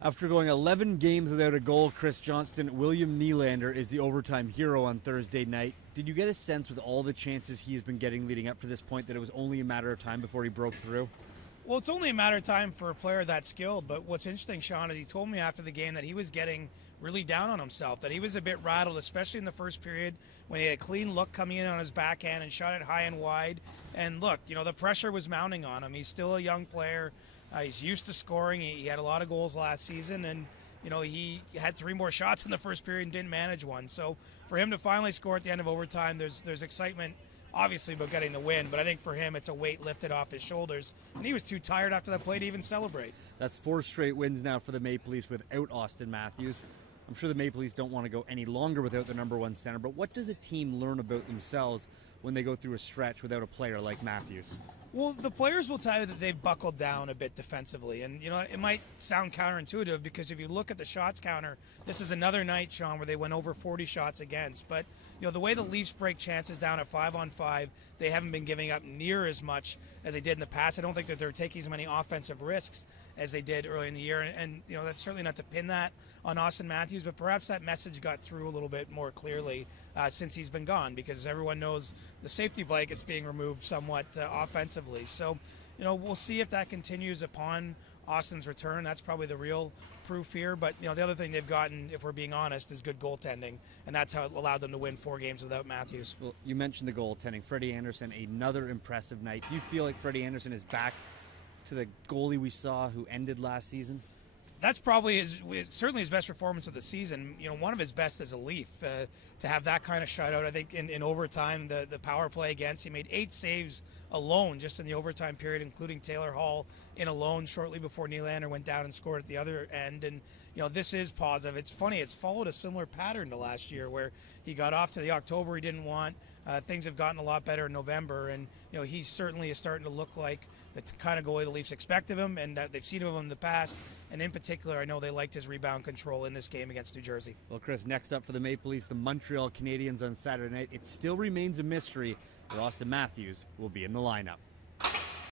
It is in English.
After going 11 games without a goal, Chris Johnston, William Nylander is the overtime hero on Thursday night. Did you get a sense with all the chances he has been getting leading up to this point that it was only a matter of time before he broke through? Well, it's only a matter of time for a player that skilled, but what's interesting, Shawn, is he told me after the game that he was getting really down on himself, that he was a bit rattled, especially in the first period when he had a clean look coming in on his backhand and shot it high and wide. And look, the pressure was mounting on him. He's still a young player. He's used to scoring. He had a lot of goals last season, and he had 3 more shots in the first period and didn't manage one. So for him to finally score at the end of overtime, there's excitement obviously about getting the win, but I think for him it's a weight lifted off his shoulders, and he was too tired after that play to even celebrate. That's 4 straight wins now for the Maple Leafs without Auston Matthews. I'm sure the Maple Leafs don't want to go any longer without their number 1 center, but what does a team learn about themselves when they go through a stretch without a player like Matthews? Well, the players will tell you that they've buckled down a bit defensively. And, it might sound counterintuitive because if you look at the shots counter, this is another night, Shawn, where they went over 40 shots against. But, the way the Leafs break chances down at 5-on-5, they haven't been giving up near as much as they did in the past. I don't think that they're taking as many offensive risks as they did early in the year. And that's certainly not to pin that on Auston Matthews, but perhaps that message got through a little bit more clearly since he's been gone, because everyone knows the safety blanket's being removed somewhat offensively. So, we'll see if that continues upon Auston's return. That's probably the real proof here. But, the other thing they've gotten, if we're being honest, is good goaltending. And that's how it allowed them to win 4 games without Matthews. Well, you mentioned the goaltending. Freddie Andersen, another impressive night. Do you feel like Freddie Andersen is back to the goalie we saw who ended last season? That's probably certainly his best performance of the season. One of his best as a Leaf. To have that kind of shutout, I think in overtime, the power play against, he made 8 saves alone just in the overtime period, including Taylor Hall in alone shortly before Nylander went down and scored at the other end. And this is positive. It's funny, it's followed a similar pattern to last year where he got off to the October he didn't want. Things have gotten a lot better in November, and he certainly is starting to look like the kind of goalie the Leafs expect of him and that they've seen of him in the past. And in particular, I know they liked his rebound control in this game against New Jersey. Well, Chris, next up for the Maple Leafs, the Montreal Canadiens on Saturday night. It still remains a mystery where Auston Matthews will be in the lineup.